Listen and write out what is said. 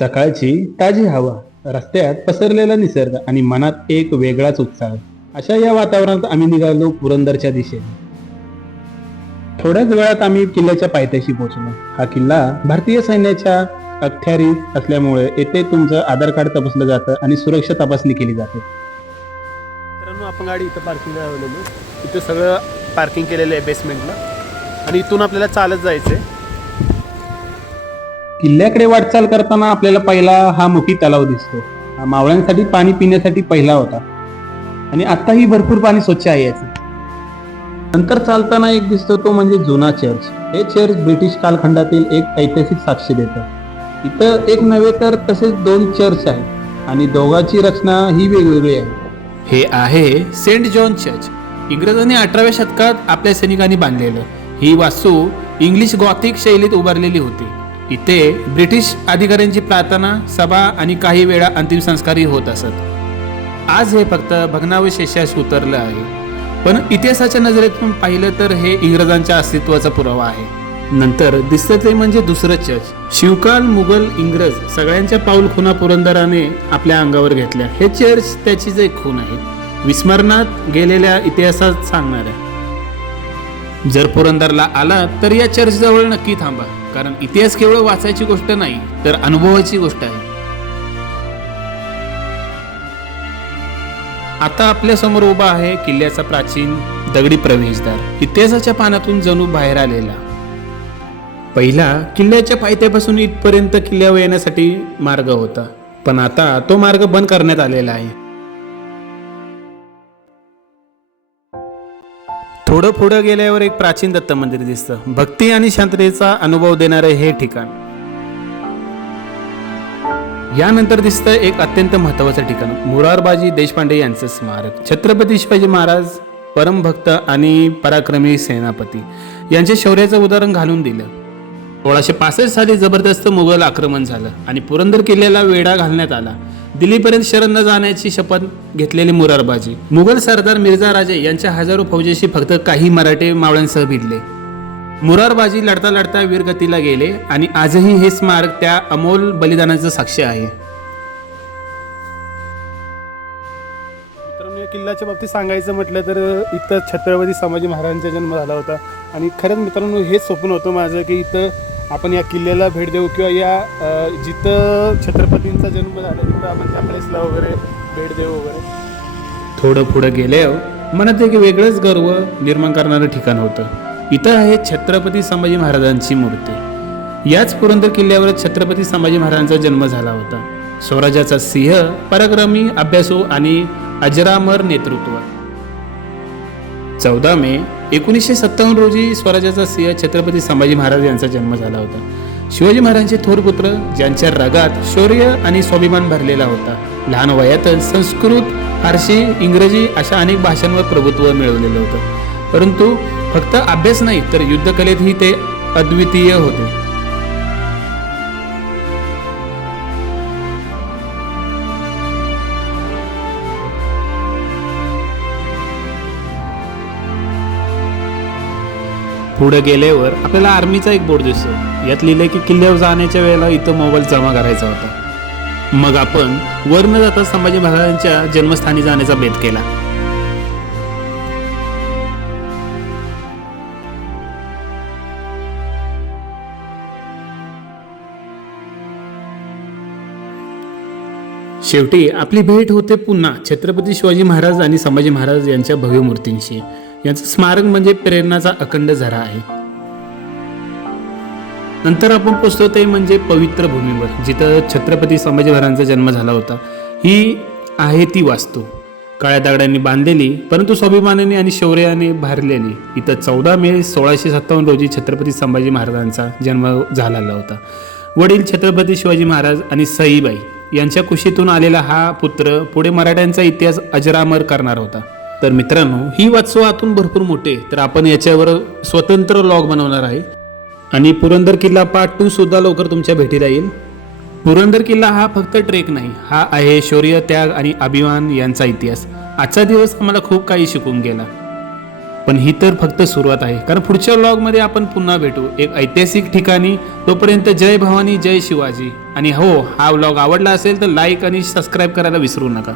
सकाळची ताजी हवा रस्त्यात पसरलेला निसर्ग आणि मनात एक वेगळाच उत्साह. अशा या वातावरणात आम्ही निघालो पुरंदरच्या दिशेने. थोड्याच वेळात आम्ही किल्ल्याच्या पायथ्याशी पोहोचलो. हा किल्ला भारतीय सैन्याच्या अखत्यारीत असल्यामुळे येथे तुमचं आधार कार्ड तपासलं जातं आणि सुरक्षा तपासणी केली जाते. मित्रांनो आपण गाडी इथं पार्किंग लावलेलो. इथं सगळं पार्किंग केलेलं आहे बेसमेंटला आणि इथून आपल्याला चालत जायचं आहे किल्ल्याकडे वाटचाल करताना आपल्याला पहिला हा मोठी तलाव दिसतो. हा मावळ्यांसाठी पाणी पिण्यासाठी पहिला होता. आणि आताही भरपूर पाणी स्वच्छ आहे याचे. नंतर चालताना एक दिसतो तो म्हणजे जुना चर्च हे चर्च ब्रिटिश कालखंडातील एक ऐतिहासिक साक्ष देतं. इथं एक नव्हे तर तसेच दोन चर्च आहेत. आणि दोघांची रचना ही वेगवेगळी आहे. हे आहे सेंट जॉन चर्च इंग्रजांनी अठराव्या शतकात आपल्या सैनिकांनी बांधलेलं. ही वास्तू इंग्लिश गॉथिक शैलीत उभारलेली होती. इथे ब्रिटिश अधिकाऱ्यांची प्रार्थना सभा आणि काही वेळा अंतिम संस्कारही होत असत. आज हे फक्त भग्नावशेषास उतरलं आहे. पण इतिहासाच्या नजरेतून पाहिलं तर हे इंग्रजांच्या अस्तित्वाचा पुरावा आहे. नंतर दिसतं ते म्हणजे दुसरं चर्च. शिवकाल मुघल इंग्रज सगळ्यांच्या पाऊल खुना पुरंदराने आपल्या अंगावर घेतल्या. हे चर्च त्याचीच एक खून आहे. विस्मरणात गेलेल्या इतिहासात सांगणाऱ्या जर पुरंदरला आला तर या चर्च जवळ नक्की थांबा. कारण इतिहास केवळ वाचायची गोष्ट नाही तर अनुभवाची गोष्ट आहे. आता आपल्यासमोर उभा आहे किल्ल्याचा प्राचीन दगडी प्रवेशद्वार. इतिहासाच्या पानातून जणू बाहेर आलेला. पहिला किल्ल्याच्या पायथ्यापासून इथपर्यंत किल्ल्यावर येण्यासाठी मार्ग होता पण आता तो मार्ग बंद करण्यात आलेला आहे. थोडं पुढं गेल्यावर एक प्राचीन दत्त मंदिर दिसतं. भक्ती आणि शांततेचा अनुभव देणारे हे ठिकाण. यानंतर दिसतं एक अत्यंत महत्वाचं ठिकाण. मुरारबाजी देशपांडे यांचं स्मारक. छत्रपती शिवाजी महाराज परमभक्त आणि पराक्रमी सेनापती यांचे शौर्याचं उदाहरण घालून दिलं. सोळाशे पासष्ट साली जबरदस्त मुघल आक्रमण झालं आणि पुरंदर किल्ल्याला वेढा घालण्यात आला. दिल्लीपर्यंत शरण न जाण्याची शपथ घेतलेली मुरारबाजी. मुघल सरदार मिर्झा राजे यांच्या हजारो फौजेशी फक्त काही मराठे मावळ्यांसह भिडले. मुरारबाजी लढता लढता वीरगतीला गेले आणि आजही हे स्मारक त्या अमोल बलिदानाचं साक्ष आहे. किल्ल्याच्या बाबतीत सांगायचं म्हटलं तर इथं छत्रपती संभाजी महाराजांचा जन्म झाला होता. आणि खरंच मित्रांनो हेच स्वप्न होतं माझं की इथं आपण या किल्ल्याला भेट देऊ किंवा या जिथं छत्रपतींचा जन्म झाला तिथं आपण त्या प्लेसला वगैरे भेट देऊ वगैरे. थोडं पुढं गेल्यावर हो. मनात एक वेगळंच गर्व निर्माण करणारं ठिकाण होतं. इथं आहे छत्रपती संभाजी महाराजांची मूर्ती. याच पुरंदर किल्ल्यावर छत्रपती संभाजी महाराजांचा जन्म झाला होता. स्वराज्याचा सिंह पराक्रमी अभ्यासू आणि अजरामर नेतृत्व. चौदा मे एकोणीसशे सत्तावन्न रोजी स्वराज्याचा सिंह छत्रपती संभाजी महाराज यांचा जन्म झाला होता. शिवाजी महाराजांचे थोर पुत्र ज्यांच्या रगात शौर्य आणि स्वाभिमान भरलेला होता. लहान वयातच संस्कृत फारसी इंग्रजी अशा अनेक भाषांवर प्रभुत्व मिळवलेलं होतं. परंतु फक्त अभ्यास नाही तर युद्धकलेतही ते अद्वितीय होते. पुढे गेल्यावर आपल्याला आर्मीचा एक बोर्ड दिसतो. यात लिहिलंय की किल्ल्यावर जाण्याच्या वेळेला इथं मोबाईल जमा करायचा होता. मग आपण वर न जाता संभाजी महाराजांच्या जन्मस्थानी जाण्याचा बेत केला. शेवटी आपली भेट होते पुन्हा छत्रपती शिवाजी महाराज आणि संभाजी महाराज यांच्या भव्य मूर्तींशी. याचं स्मारक म्हणजे प्रेरणाचा अखंड झरा आहे. नंतर आपण पोचतो ते म्हणजे पवित्र भूमीवर जिथं छत्रपती संभाजी महाराजांचा जन्म झाला होता. ही आहे ती वास्तू. काळ्या दगडांनी बांधलेली परंतु स्वाभिमानाने आणि शौर्याने भारलेली. इथं चौदा मे सोळाशे सत्तावन्न रोजी छत्रपती संभाजी महाराजांचा जन्म झालेला होता. वडील छत्रपती शिवाजी महाराज आणि सईबाई यांच्या कुशीतून आलेला हा पुत्र पुढे मराठ्यांचा इतिहास अजरामर करणार होता. तर मित्रांनो ही वास्तू आतून भरपूर मोठे. आहे तर आपण याच्यावर स्वतंत्र लॉग बनवणार आहे. आणि पुरंदर किल्ला पार्ट टू सुद्धा लवकर तुमच्या भेटीला येईल. पुरंदर किल्ला हा फक्त ट्रेक नाही हा आहे शौर्य त्याग आणि अभिमान यांचा इतिहास. आजचा दिवस आम्हाला खूप काही शिकून गेला. पण ही तर फक्त सुरुवात आहे. कारण पुढच्या लॉगमध्ये आपण पुन्हा भेटू. एक ऐतिहासिक ठिकाणी तोपर्यंत जय भवानी जय शिवाजी. आणि हो हा व्लॉग आवडला असेल तर लाईक आणि सबस्क्राईब करायला विसरू नका.